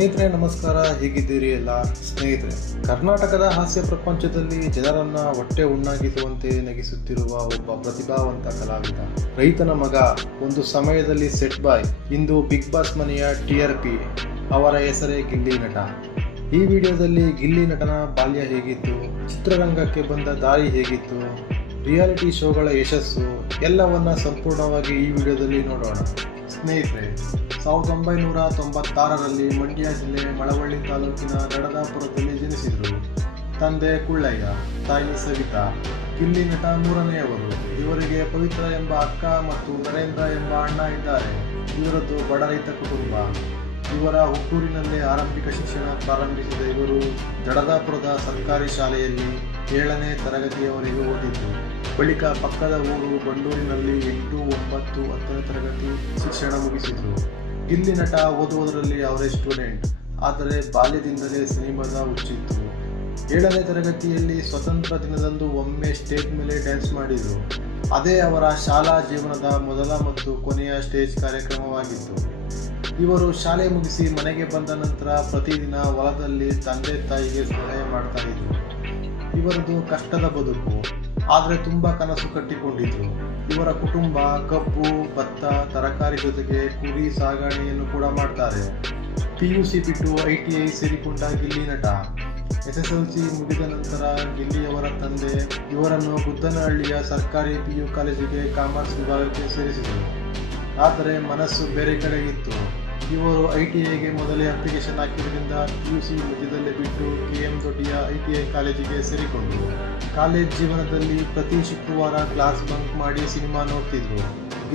ಸ್ನೇಹಿತರೆ, ನಮಸ್ಕಾರ. ಹೇಗಿದ್ದೀರಿ ಎಲ್ಲ ಸ್ನೇಹಿತರೆ? ಕರ್ನಾಟಕದ ಹಾಸ್ಯ ಪ್ರಪಂಚದಲ್ಲಿ ಜನರನ್ನ ಹೊಟ್ಟೆ ಉಣ್ಣಾಗಿಸುವಂತೆ ನಗಿಸುತ್ತಿರುವ ಒಬ್ಬ ಪ್ರತಿಭಾವಂತ ಕಲಾವಿದ. ರೈತನ ಮಗ, ಒಂದು ಸಮಯದಲ್ಲಿ ಸೆಟ್ ಬಾಯ್, ಇಂದು ಬಿಗ್ ಬಾಸ್ ಮನೆಯ ಟಿಆರ್ಪಿ ಅವರ ಹೆಸರೇ ಗಿಲ್ಲಿ ನಟ. ಈ ವಿಡಿಯೋದಲ್ಲಿ ಗಿಲ್ಲಿ ನಟನ ಬಾಲ್ಯ ಹೇಗಿತ್ತು, ಚಿತ್ರರಂಗಕ್ಕೆ ಬಂದ ದಾರಿ ಹೇಗಿತ್ತು, ರಿಯಾಲಿಟಿ ಶೋಗಳ ಯಶಸ್ಸು, ಎಲ್ಲವನ್ನ ಸಂಪೂರ್ಣವಾಗಿ ಈ ವಿಡಿಯೋದಲ್ಲಿ ನೋಡೋಣ. ಸ್ನೇಹಿತರೆ ಸಾವಿರದ ಒಂಬೈನೂರ ತೊಂಬತ್ತಾರರಲ್ಲಿ ಮಂಡ್ಯ ಜಿಲ್ಲೆ ಮಳವಳ್ಳಿ ತಾಲೂಕಿನ ದಡದಾಪುರದಲ್ಲಿ ಜನಿಸಿದರು. ತಂದೆ ಕುಳ್ಳಯ್ಯ, ತಾಯಿ ಸವಿತಾ ಗಿಲ್ಲಿ ನಟ ಮೂರನೆಯವರು. ಇವರಿಗೆ ಪವಿತ್ರ ಎಂಬ ಅಕ್ಕ ಮತ್ತು ನರೇಂದ್ರ ಎಂಬ ಅಣ್ಣ ಇದ್ದಾರೆ. ಇವರದ್ದು ಬಡ ರೈತ ಕುಟುಂಬ. ಇವರ ಹುಟ್ಟೂರಿನಲ್ಲೇ ಆರಂಭಿಕ ಶಿಕ್ಷಣ ಪ್ರಾರಂಭಿಸಿದ ಇವರು ಜಡದಾಪುರದ ಸರ್ಕಾರಿ ಶಾಲೆಯಲ್ಲಿ ಏಳನೇ ತರಗತಿಯವರೆಗೂ ಓದಿದ್ದರು ಬಳಿಕ ಪಕ್ಕದ ಊರು ಬಂಡೂರಿನಲ್ಲಿ ಎಂಟು, ಒಂಬತ್ತು, ಹತ್ತನೇ ತರಗತಿ ಶಿಕ್ಷಣ ಮುಗಿಸಿದ್ರು. ಗಿಲ್ಲಿ ನಟ ಓದುವುದರಲ್ಲಿ ಅವರೇ ಸ್ಟೂಡೆಂಟ್. ಆದರೆ ಬಾಲ್ಯದಿಂದಲೇ ಸಿನಿಮಾದ ಹುಚ್ಚಿತ್ತು ಏಳನೇ ತರಗತಿಯಲ್ಲಿ ಸ್ವತಂತ್ರ ದಿನದಂದು ಒಮ್ಮೆ ಸ್ಟೇಜ್ ಮೇಲೆ ಡ್ಯಾನ್ಸ್ ಮಾಡಿದರು. ಅದೇ ಅವರ ಶಾಲಾ ಜೀವನದ ಮೊದಲ ಮತ್ತು ಕೊನೆಯ ಸ್ಟೇಜ್ ಕಾರ್ಯಕ್ರಮವಾಗಿತ್ತು. ಇವರು ಶಾಲೆ ಮುಗಿಸಿ ಮನೆಗೆ ಬಂದ ನಂತರ ಪ್ರತಿದಿನ ಹೊಲದಲ್ಲಿ ತಂದೆ ತಾಯಿಗೆ ಸಹಾಯ ಮಾಡ್ತಾ ಇದ್ರು. ಇವರದು ಕಷ್ಟದ ಬದುಕು. ಆದರೆ ತುಂಬಾ ಕನಸು ಕಟ್ಟಿಕೊಂಡಿದ್ರು. ಇವರ ಕುಟುಂಬ, ಕಬ್ಬು, ಭತ್ತ, ತರಕಾರಿ ಜೊತೆಗೆ ಕುರಿ ಸಾಗಾಣೆಯನ್ನು ಕೂಡ ಮಾಡ್ತಾರೆ. ಪಿ ಯು ಸಿ ಬಿಟ್ಟು ಐ ಟಿ ಐ ಸೇರಿಕೊಂಡ ಗಿಲ್ಲಿ ನಟ. ಎಸ್ ಎಸ್ ಎಲ್ ಸಿ ಮುಗಿದ ನಂತರ ಗಿಲ್ಲಿಯವರ ತಂದೆ ಇವರನ್ನು ಬುದ್ದನಹಳ್ಳಿಯ ಸರ್ಕಾರಿ ಪಿ ಯು ಕಾಲೇಜಿಗೆ ಕಾಮರ್ಸ್ ವಿಭಾಗಕ್ಕೆ ಸೇರಿಸಿದರು. ಆದರೆ ಮನಸ್ಸು ಬೇರೆ ಕಡೆಗಿತ್ತು ಇವರು ಐ ಟಿ ಐಗೆ ಮೊದಲೇ ಅಪ್ಲಿಕೇಶನ್ ಹಾಕಿದ್ರಿಂದ ಪಿ ಯು ಸಿ ಮಧ್ಯದಲ್ಲೇ ಬಿಟ್ಟು ಕೆ ಎಂ ದೊಡ್ಡಿಯ ಐ ಟಿ ಐ ಕಾಲೇಜಿಗೆ ಸೇರಿಕೊಂಡರು. ಕಾಲೇಜ್ ಜೀವನದಲ್ಲಿ ಪ್ರತಿ ಶುಕ್ರವಾರ ಕ್ಲಾಸ್ ಬಂಕ್ ಮಾಡಿ ಸಿನಿಮಾ ನೋಡ್ತಿದ್ರು.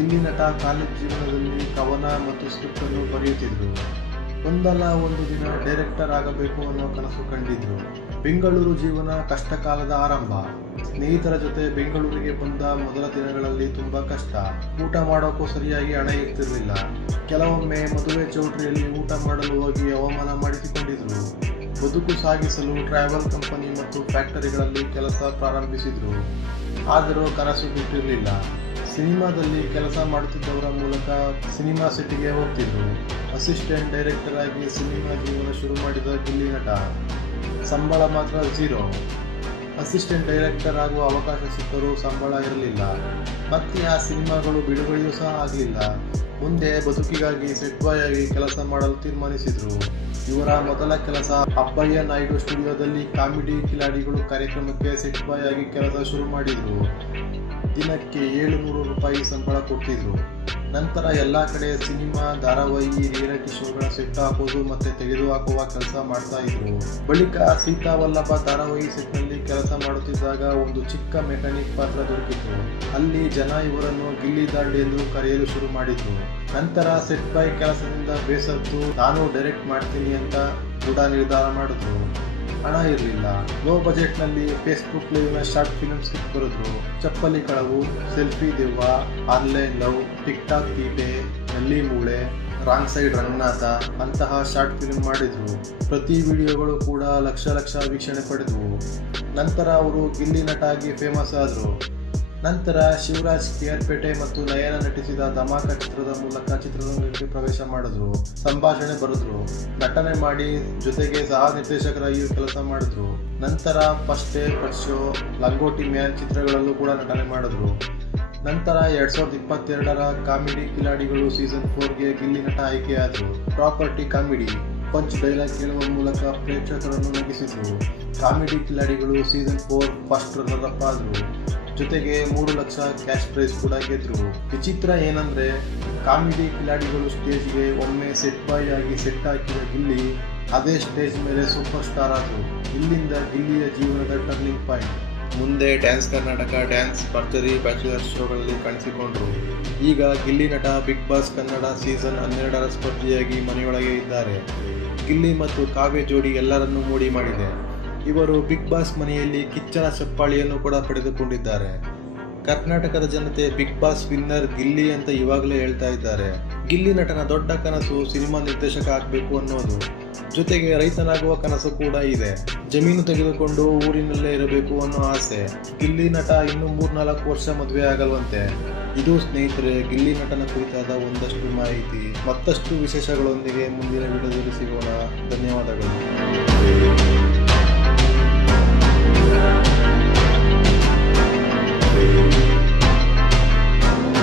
ಇಲ್ಲಿ ನಟ ಕಾಲೇಜ್ ಜೀವನದಲ್ಲಿ ಕವನ ಮತ್ತು ಸ್ಕ್ರಿಪ್ಟನ್ನು ಬರೆಯುತ್ತಿದ್ರು. ಒಂದಲ್ಲ ಒಂದು ದಿನ ಡೈರೆಕ್ಟರ್ ಆಗಬೇಕು ಅನ್ನೋ ಕನಸು ಕಂಡಿದ್ರು. ಬೆಂಗಳೂರು ಜೀವನ ಕಷ್ಟ ಕಾಲದ ಆರಂಭ. ಸ್ನೇಹಿತರ ಜೊತೆ ಬೆಂಗಳೂರಿಗೆ ಬಂದ ಮೊದಲ ದಿನಗಳಲ್ಲಿ ತುಂಬಾ ಕಷ್ಟ. ಊಟ ಮಾಡೋಕ್ಕೂ ಸರಿಯಾಗಿ ಹಣ ಇರ್ತಿರ್ಲಿಲ್ಲ. ಕೆಲವೊಮ್ಮೆ ಮದುವೆ ಚೌಟ್ರಿಯಲ್ಲಿ ಊಟ ಮಾಡಲು ಹೋಗಿ ಅವಮಾನ ಮಾಡಿಸಿಕೊಂಡಿದ್ರು. ಬದುಕು ಸಾಗಿಸಲು ಟ್ರಾವೆಲ್ ಕಂಪನಿ ಮತ್ತು ಫ್ಯಾಕ್ಟರಿಗಳಲ್ಲಿ ಕೆಲಸ ಪ್ರಾರಂಭಿಸಿದ್ರು. ಆದರೂ ಕನಸು ಬಿಟ್ಟಿರಲಿಲ್ಲ. ಸಿನಿಮಾದಲ್ಲಿ ಕೆಲಸ ಮಾಡುತ್ತಿದ್ದವರ ಮೂಲಕ ಸಿನಿಮಾ ಸಿಟಿಗೆ ಹೋಗ್ತಿದ್ರು. ಅಸಿಸ್ಟೆಂಟ್ ಡೈರೆಕ್ಟರ್ ಆಗಿ ಸಿನಿಮಾ ಜೀವನ ಶುರು ಮಾಡಿದ ಗಿಲ್ಲಿ ನಟ. ಸಂಬಳ ಮಾತ್ರ ಝೀರೋ ಅಸಿಸ್ಟೆಂಟ್ ಡೈರೆಕ್ಟರ್ ಆಗುವ ಅವಕಾಶ ಸಿಕ್ಕರೂ ಸಂಬಳ ಇರಲಿಲ್ಲ. ಮತ್ತೆ ಆ ಸಿನಿಮಾಗಳು ಬಿಡುಗಡೆಯೂ ಸಹ ಆಗಲಿಲ್ಲ. ಮುಂದೆ ಬದುಕಿಗಾಗಿ ಸೆಟ್ ಬಾಯ್ ಆಗಿ ಕೆಲಸ ಮಾಡಲು ತೀರ್ಮಾನಿಸಿದರು. ಇವರ ಮೊದಲ ಕೆಲಸ ಅಬ್ಬಯ್ಯ ನಾಯ್ಡು ಸ್ಟುಡಿಯೋದಲ್ಲಿ ಕಾಮಿಡಿ ಕಿಲಾಡಿಗಳು ಕಾರ್ಯಕ್ರಮಕ್ಕೆ ಸೆಟ್ ಬಾಯ್ ಆಗಿ ಕೆಲಸ ಶುರು ಮಾಡಿದರು. ದಿನಕ್ಕೆ ಏಳುನೂರು ರೂಪಾಯಿ ಸಂಬಳ ಕೊಟ್ಟಿದ್ರು. ನಂತರ ಎಲ್ಲ ಕಡೆ ಸಿನಿಮಾ, ಧಾರಾವಾಹಿ ರಿಯಾಲಿಟಿ ಶೋಗಳ ಸೆಟ್ ಹಾಕೋದು ಮತ್ತೆ ತೆಗೆದುಹಾಕುವ ಕೆಲಸ ಮಾಡ್ತಾ ಇದ್ರು. ಬಳಿಕ ಸೀತಾ ವಲ್ಲಭ ಧಾರಾವಾಹಿ ಸೆಟ್ನಲ್ಲಿ ಕೆಲಸ ಮಾಡುತ್ತಿದ್ದಾಗ ಒಂದು ಚಿಕ್ಕ ಮೆಕ್ಯಾನಿಕ್ ಪಾತ್ರ ದೊರಕಿತು. ಅಲ್ಲಿ ಜನ ಇವರನ್ನು ಗಿಲ್ಲಿ ದಾಂಡ್ ಎಂದು ಕರೆಯಲು ಶುರು ಮಾಡಿದ್ರು. ನಂತರ ಸೆಟ್ ಬಾಯ್ ಕೆಲಸದಿಂದ ಬೇಸತ್ತು, ನಾನು ಡೈರೆಕ್ಟ್ ಮಾಡ್ತೀನಿ ಅಂತ ಕೂಡ ನಿರ್ಧಾರ ಮಾಡಿದ್ರು. ಹಣ ಇರಲಿಲ್ಲ. ಲೋ ಬಜೆಟ್ನಲ್ಲಿ ಫೇಸ್ಬುಕ್ ಲೈವ್ನ ಶಾರ್ಟ್ ಫಿಲ್ಮ್ ಸ್ಕಿಪ್ ಬರೆದ್ರು ಚಪ್ಪಲಿ ಕಳವು, ಸೆಲ್ಫಿ ದೆವ್ವ ಆನ್ಲೈನ್ ಲವ್ ಟಿಕ್ ಟಾಕ್ ತೀಟೆ ನಲ್ಲಿ ಮೂಳೆ, ರಾಂಗ್ ಸೈಡ್ ರಂಗನಾಥ ಅಂತಹ ಶಾರ್ಟ್ ಫಿಲ್ಮ್ ಮಾಡಿದ್ರು. ಪ್ರತಿ ವಿಡಿಯೋಗಳು ಕೂಡ ಲಕ್ಷ ಲಕ್ಷ ವೀಕ್ಷಣೆ ಪಡೆದವು. ನಂತರ ಅವರು ಗಿಲ್ಲಿ ನಟ ಆಗಿ ಫೇಮಸ್ ಆದರು. ನಂತರ ಶಿವರಾಜ್ ಕಿಯರ್ಪೇಟೆ ಮತ್ತು ನಯನ ನಟಿಸಿದ ಧಮಾಕ ಚಿತ್ರದ ಮೂಲಕ ಚಿತ್ರರಂಗಕ್ಕೆ ಪ್ರವೇಶ ಮಾಡಿದ್ರು. ಸಂಭಾಷಣೆ ಬರೆದ್ರು. ನಟನೆ ಮಾಡಿ ಜೊತೆಗೆ ಸಹ ನಿರ್ದೇಶಕರಾಗಿಯೂ ಕೆಲಸ ಮಾಡಿದ್ರು. ನಂತರ first day first show, ಲಂಗೋಟಿ man ಚಿತ್ರಗಳಲ್ಲೂ ಕೂಡ ನಟನೆ ಮಾಡಿದ್ರು. ನಂತರ ಎರಡ್ ಸಾವಿರದ ಇಪ್ಪತ್ತೆರಡರ ಕಾಮಿಡಿ ಕಿಲಾಡಿಗಳು ಸೀಸನ್ ಫೋರ್ಗೆ ಗಿಲ್ಲಿ ನಟ ಆಯ್ಕೆಯಾದರು. ಪ್ರಾಪರ್ಟಿ ಕಾಮಿಡಿ, ಪಂಚ್ ಡೈಲಾಗ್ ಕೇಳುವ ಮೂಲಕ ಪ್ರೇಕ್ಷಕರನ್ನು ನಗಿಸಿದ್ರು. ಕಾಮಿಡಿ ಕಿಲಾಡಿಗಳು season four first runner up ಆದರು. ಜೊತೆಗೆ ಮೂರು ಲಕ್ಷ ಕ್ಯಾಶ್ ಪ್ರೈಸ್ ಕೂಡ ಗೆದ್ರು. ವಿಚಿತ್ರ ಏನಂದ್ರೆ, ಕಾಮಿಡಿ ಕಿಲಾಡಿಗಳು ಸ್ಟೇಜ್ಗೆ ಒಮ್ಮೆ ಸೆಟ್ ಬಾಯ್ ಆಗಿ ಸೆಟ್ ಹಾಕಿದ ಗಿಲ್ಲಿ, ಅದೇ ಸ್ಟೇಜ್ ಮೇಲೆ ಸೂಪರ್ ಸ್ಟಾರ್ ಆದರು. ಇಲ್ಲಿಂದ ಗಿಲ್ಲಿಯ ಜೀವನದ ಟರ್ನಿಂಗ್ ಪಾಯಿಂಟ್ ಮುಂದೆ dance Karnataka dance Bharjari bachelor ಶೋಗಳಲ್ಲಿ ಕಾಣಿಸಿಕೊಂಡ್ರು. ಈಗ ಗಿಲ್ಲಿ ನಟ ಬಿಗ್ ಬಾಸ್ ಕನ್ನಡ ಸೀಸನ್ ಹನ್ನೆರಡರ ಸ್ಪರ್ಧಿಯಾಗಿ ಮನೆಯೊಳಗೆ ಇದ್ದಾರೆ. ಗಿಲ್ಲಿ ಮತ್ತು ಕಾವ್ಯ ಜೋಡಿ ಎಲ್ಲರನ್ನೂ ಮೂಡಿ ಮಾಡಿದೆ. ಇವರು ಬಿಗ್ ಬಾಸ್ ಮನೆಯಲ್ಲಿ ಕಿಚ್ಚನ ಚಪ್ಪಾಳಿಯನ್ನು ಕೂಡ ಪಡೆದುಕೊಂಡಿದ್ದಾರೆ. ಕರ್ನಾಟಕದ ಜನತೆ ಬಿಗ್ ಬಾಸ್ ವಿನ್ನರ್ ಗಿಲ್ಲಿ ಅಂತ ಇವಾಗಲೇ ಹೇಳ್ತಾ ಇದ್ದಾರೆ. ಗಿಲ್ಲಿ ನಟನ ದೊಡ್ಡ ಕನಸು ಸಿನಿಮಾ ನಿರ್ದೇಶಕ ಆಗಬೇಕು ಅನ್ನೋದು. ಜೊತೆಗೆ ರೈತನಾಗುವ ಕನಸು ಕೂಡ ಇದೆ. ಜಮೀನು ತೆಗೆದುಕೊಂಡು ಊರಿನಲ್ಲೇ ಇರಬೇಕು ಅನ್ನೋ ಆಸೆ. ಗಿಲ್ಲಿ ನಟ ಇನ್ನು ಮೂರ್ನಾಲ್ಕು ವರ್ಷ ಮದುವೆ ಆಗಲ್ವಂತೆ. ಇದು ಸ್ನೇಹಿತರೆ, ಗಿಲ್ಲಿ ನಟನ ಕುರಿತಾದ ಒಂದಷ್ಟು ಮಾಹಿತಿ. ಮತ್ತಷ್ಟು ವಿಶೇಷಗಳೊಂದಿಗೆ ಮುಂದಿನ ವಿಡಿಯೋದಲ್ಲಿ ಸಿಗೋಣ. ಧನ್ಯವಾದಗಳು.